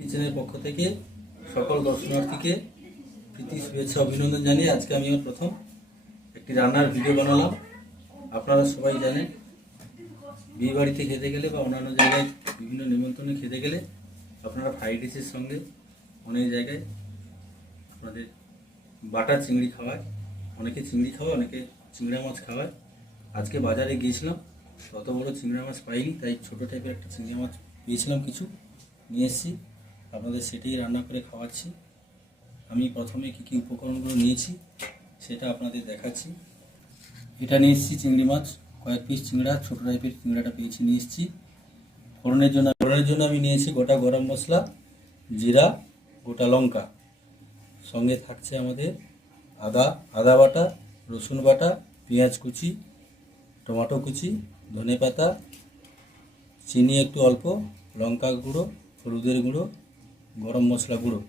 কিচেনের পক্ষ থেকে সকল দর্শনার্থীকে প্রীতি শুভেচ্ছা অভিনন্দন জানিয়ে আজকে আমি আমার প্রথম একটি রান্নার ভিডিও বানালাম। আপনারা সবাই জানেন বিয়ে বাড়িতে খেতে গেলে বা অন্যান্য জায়গায় বিভিন্ন নিমন্ত্রণে খেতে গেলে আপনারা ফ্রাইড রাইসের সঙ্গে অনেক জায়গায় আপনাদের বাটা চিংড়ি খাওয়ায়, অনেকে চিংড়ি খাওয়ায়, অনেকে চিংড়া মাছ খাওয়ায়। আজকে বাজারে গিয়েছিলাম, অত বড় চিংড়া মাছ পাইনি, তাই ছোটো টাইপের একটা চিংড়ি মাছ পেয়েছিলাম, কিছু নিয়ে এসেছি। আপনাদের সেটাই রান্না করে খাওয়াচ্ছি। আমি প্রথমে কী কী উপকরণগুলো নিয়েছি সেটা আপনাদের দেখাচ্ছি। এটা নিয়ে এসেছি চিংড়ি মাছ, কয়েক পিস চিংড়া, ছোটো টাইপের চিংড়াটা পেয়েছি, নিয়ে এসেছি। ফোড়নের জন্য আমি নিয়েছি গোটা গরম মশলা, জিরা, গোটা লঙ্কা। সঙ্গে থাকছে আমাদের আদা বাটা, রসুন বাটা, পেঁয়াজ কুচি, টমেটো কুচি, ধনেপাতা, চিনি একটু অল্প, লঙ্কা গুঁড়ো, হলুদের গুঁড়ো, গরম মশলা গুঁড়ো।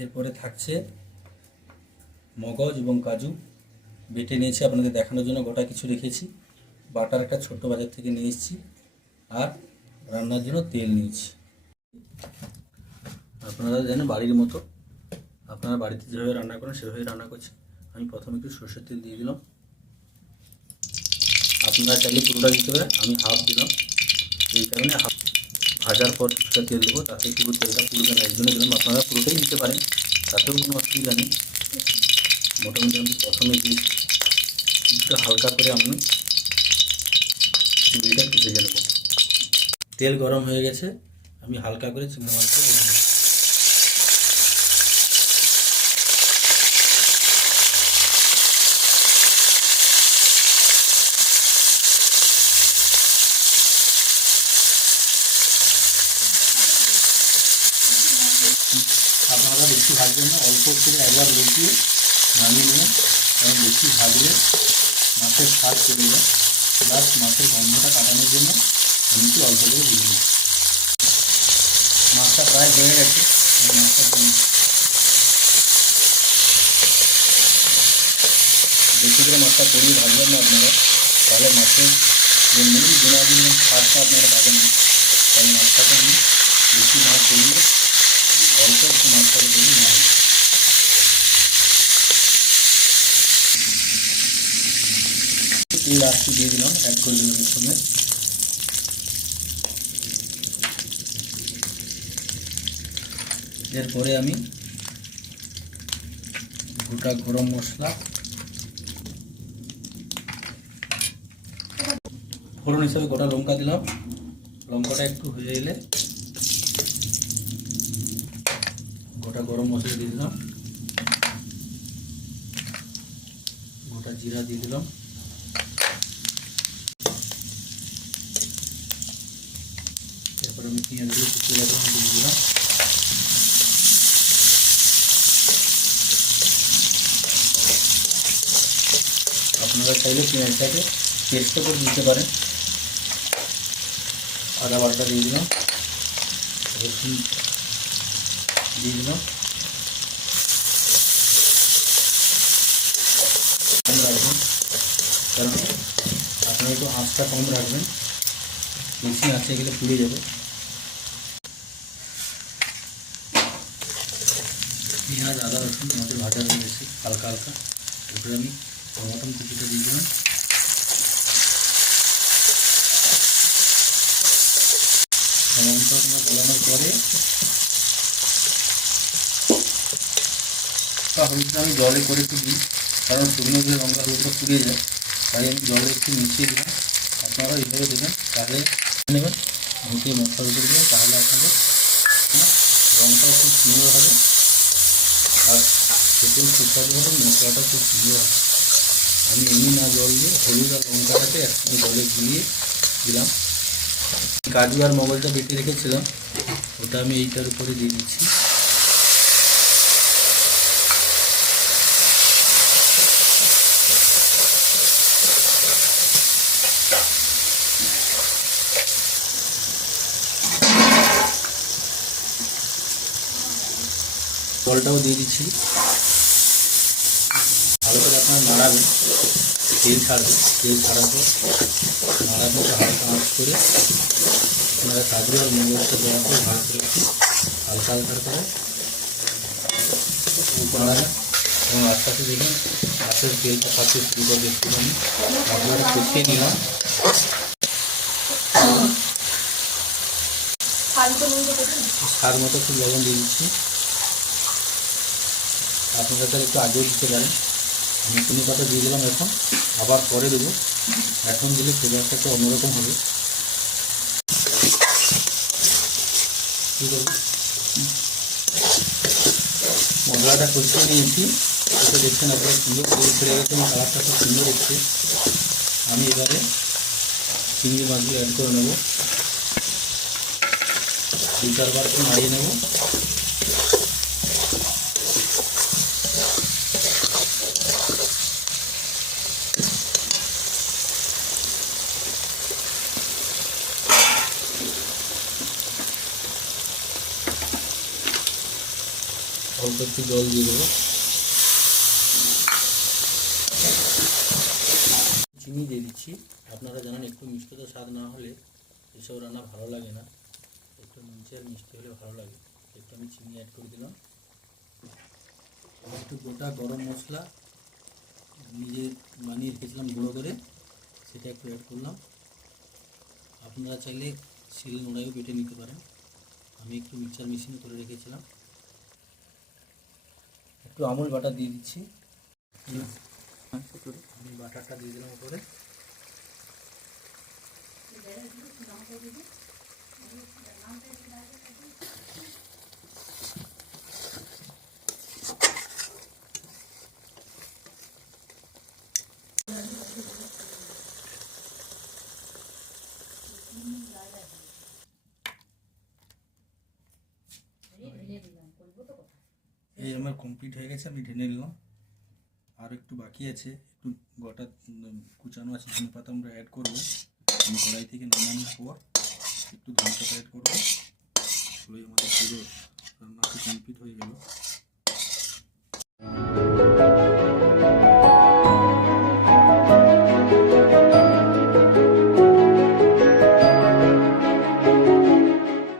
এরপরে থাকছে মগজ এবং কাজু বেটে নিয়েছি, আপনাদের দেখানোর জন্য গোটা কিছু রেখেছি। বাটার একটা ছোট্ট বাজার থেকে নিয়ে এসেছি। আর রান্নার জন্য তেল নিয়েছি। আপনারা জানেন বাড়ির মতো, আপনারা বাড়িতে যেভাবে রান্না করেন সেভাবে রান্না করছি। আমি প্রথমে একটু সরষের তেল দিয়ে দিলাম, আপনারা চাইলে পুরোটা দিতে পারেন, আমি হাফ দিলাম। এই কারণে হাফ ভাজার পর কিছুটা তেল দেবো, তাতে পুরো তেলটা পুরোটা না, একজনে দিলাম। আপনারা পুরোটাই দিতে পারেন, তাতেও কোনো অসুবিধা নেই। মোটামুটি আমি প্রথমে দিয়েছি, কিছুটা হালকা করে আমি চিংড়িটা ভেজে নেব। তেল গরম হয়ে গেছে, আমি হালকা করে চিংড়ি মাছটা ভেজে নেব। আপনারা বেশি ভাজবেন না, অল্প করে একবার লুকিয়ে নামিয়ে নেবেন, কারণ বেশি ভাজলে মাছের স্বাদ চলে যায়। প্লাস মাছের গন্ধটা কাটানোর জন্য আমি একটু অল্প করে দিয়ে দিই। মাছটা প্রায় হয়ে গেছে, মাছটা বেশি করে মাছটা করিয়ে ভাজবেন না আপনারা, তাহলে মাছের যে মূল গুণাগুণ স্বাদটা আপনারা পাবেন না। তাই মাছটাকে আমি বেশি না করিয়ে অল্প একটু মাছটাকে দিয়ে নিয়ে নিই। তেল আজকে দিয়ে দিলাম, অ্যাড করে দিলাম এর সঙ্গে। এরপরে আমি গোটা গরম মশলা, ফোড়ন হিসাবে গোটা লঙ্কা দিলাম। লঙ্কাটা একটু হয়ে এলে গোটা গরম মশলা দিয়ে দিলাম, গোটা জিরা দিয়ে দিলাম, এরপরে আমি পেঁয়াজগুলো কুচিয়ে রাখলাম দিয়ে দিলাম। আপনারা চাইলে পেঁয়াজটাকে পেস্ট করে দিতে পারেন। আদা বাটা দিয়ে দিলাম, রসুন দিয়ে দিলাম, কম রাখবেন, কারণ আপনারা একটু আঁচটা কম রাখবেন, বেশি আঁচে গেলে পুড়ে যাবে। পেঁয়াজ আদা রসুন আমাদের ভাজা হয়ে গেছে হালকা হালকা। এরপরে আমি টমাটো কুচিটা দিয়ে দিলাম। টমাটোটা গলানোর পরে হলুদটা আমি জলে করে একটু দিই, কারণ শুকনো দিলে লঙ্কা হলুদটা পুড়িয়ে যায়, তাই আমি জলে একটু মিশিয়ে দিলাম। আপনারা এইভাবে দেবেন, তাহলে নেবেন ঘুটিয়ে মশলা করে দেবেন, তাহলে আপনাদের রঙটাও খুব সুন্দর হবে আর খেতেও সুস্বাদু হবে, মশলাটা খুব সুন্দর হবে। আমি এমনি না জল দিয়ে হলুদ আর লঙ্কাটাকে একসাথে জলে গুলিয়ে দিলাম। কাজু আর মগজটা বেটে রেখেছিলাম, ওটা আমি এইটার উপরে দিয়ে দিচ্ছি। জলটাও দিয়ে দিচ্ছি, ভালো করে আপনারা নাড়াবেন, তেল ছাড়বে, তেল ছাড়ার পর নাড়াবেন হালকা আঁচ করে। আপনারা আপনারা কাজু আর মরিচটা দেওয়ার পর ভালো করে একটু হালকা হালকা করে নাড়াবেন এবং আস্তে আস্তে দেখুন আস্তে আস্তে তেলটা পাচ্ছে শুরু করে একটু আমি মশলাটা কষিয়ে নিলাম। স্বাদ মতো একটু লবণ দিয়ে দিচ্ছি, আপনারা তাহলে একটু আগেও দিতে পারেন। আমি চিনি পাতা দিয়ে দিলাম, এখন আবার পরে দেবো, এখন দিলে ফ্লেভারটা একটু অন্যরকম হবে। মশলাটা কষিয়ে নিয়েছি, এটা দেখছেন আপনারা সুন্দর তেল ছেড়ে গেছে এবং কালারটা খুব সুন্দর হচ্ছে। আমি এবারে চিংড়ি মাছগুলো অ্যাড করে নেব, 2-4 বার করে নাড়িয়ে নেব। অল্প একটু জল দিয়ে দেবো, চিনি দিয়ে দিচ্ছি। আপনারা জানেন একটু মিষ্টতা স্বাদ না হলে এসব রান্না ভালো লাগে না, একটু নুনচে আর মিষ্টি হলে ভালো লাগে। একটু আমি চিনি অ্যাড করে দিলাম। একটু গোটা গরম মশলা নিজে বানিয়ে রেখেছিলাম গুঁড়ো করে, সেটা একটু অ্যাড করলাম। আপনারা চাইলে শিল নোড়াইও বেটে নিতে পারেন, আমি একটু মিক্সচার মেশিনে করে রেখেছিলাম। একটু আমুল বাটার দিয়ে দিচ্ছি, আমি বাটারটা দিয়ে দিলাম উপরে। এই আমার কমপ্লিট হয়ে গেছে, আমি ঢেলে নিলাম। আর একটু বাকি আছে, একটু গোটা কুচানো আছে ধনে পাতা আমরা অ্যাড করবো। আমি কড়াই থেকে নামানোর পর একটু ধনে পাতা অ্যাড করবো। আমাদের পুরো রান্নাটি কমপ্লিট হয়ে গেল।